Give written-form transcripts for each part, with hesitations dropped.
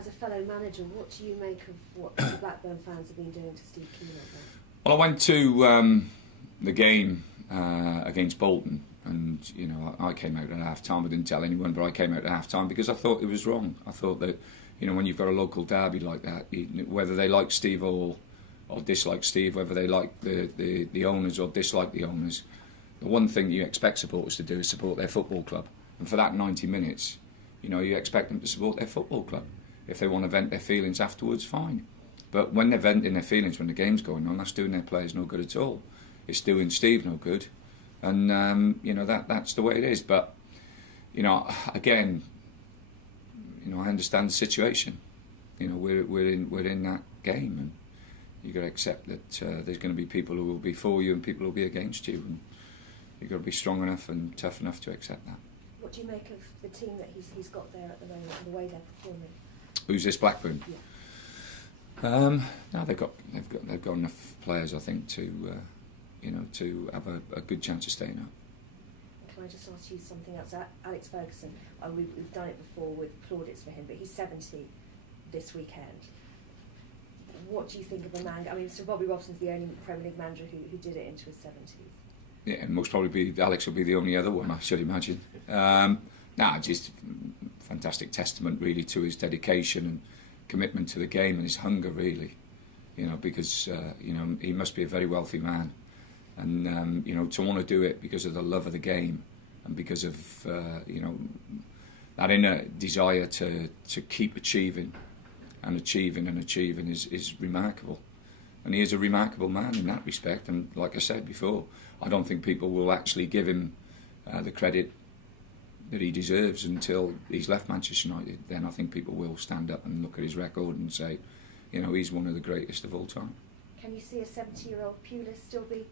As a fellow manager, what do you make of what the Blackburn fans have been doing to Steve Kean up there? Well, I went to the game against Bolton, and I came out at half-time. I didn't tell anyone, but I came out at half-time because I thought it was wrong. I thought that, when you've got a local derby like that, whether they like Steve or dislike Steve, whether they like the owners or dislike the owners, the one thing you expect supporters to do is support their football club. And for that 90 minutes, you expect them to support their football club. If they want to vent their feelings afterwards, fine. But when they're venting their feelings when the game's going on, that's doing their players no good at all. It's doing Steve no good. And, that's the way it is. But, again, I understand the situation. We're in that game, and you've got to accept that there's going to be people who will be for you and people who will be against you. And you've got to be strong enough and tough enough to accept that. What do you make of the team that he's got there at the moment and the way they're performing? Who's this, Blackburn? Yeah. No, they've got enough players, I think, to have a good chance of staying up. Can I just ask you something else? Alex Ferguson, we've done it before with plaudits for him, but he's 70 this weekend. What do you think of the man? I mean, Sir Bobby Robson's the only Premier League manager who did it into his 70s. Yeah, and most probably Alex will be the only other one, I should imagine. Just fantastic testament really to his dedication and commitment to the game and his hunger really, because he must be a very wealthy man, and to want to do it because of the love of the game and because of that inner desire to keep achieving is remarkable. And he is a remarkable man in that respect, and like I said before, I don't think people will actually give him the credit that he deserves until he's left Manchester United. Then I think people will stand up and look at his record and say, he's one of the greatest of all time. Can you see a 70-year-old Pulis still be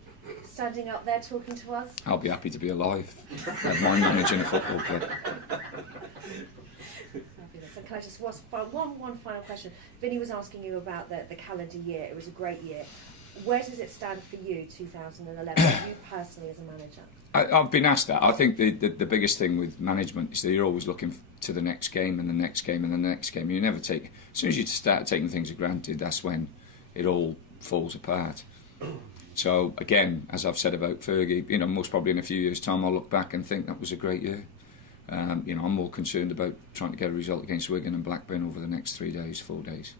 standing up there talking to us? I'll be happy to be alive. Have my managing a football club. Fabulous. And can I just one final question? Vinny was asking you about the calendar year. It was a great year. Where does it stand for you, 2011, you personally as a manager? I've been asked that. I think the biggest thing with management is that you're always looking to the next game and the next game and the next game. You never take... As soon as you start taking things for granted, that's when it all falls apart. So, again, as I've said about Fergie, most probably in a few years' time I'll look back and think that was a great year. I'm more concerned about trying to get a result against Wigan and Blackburn over the next 4 days.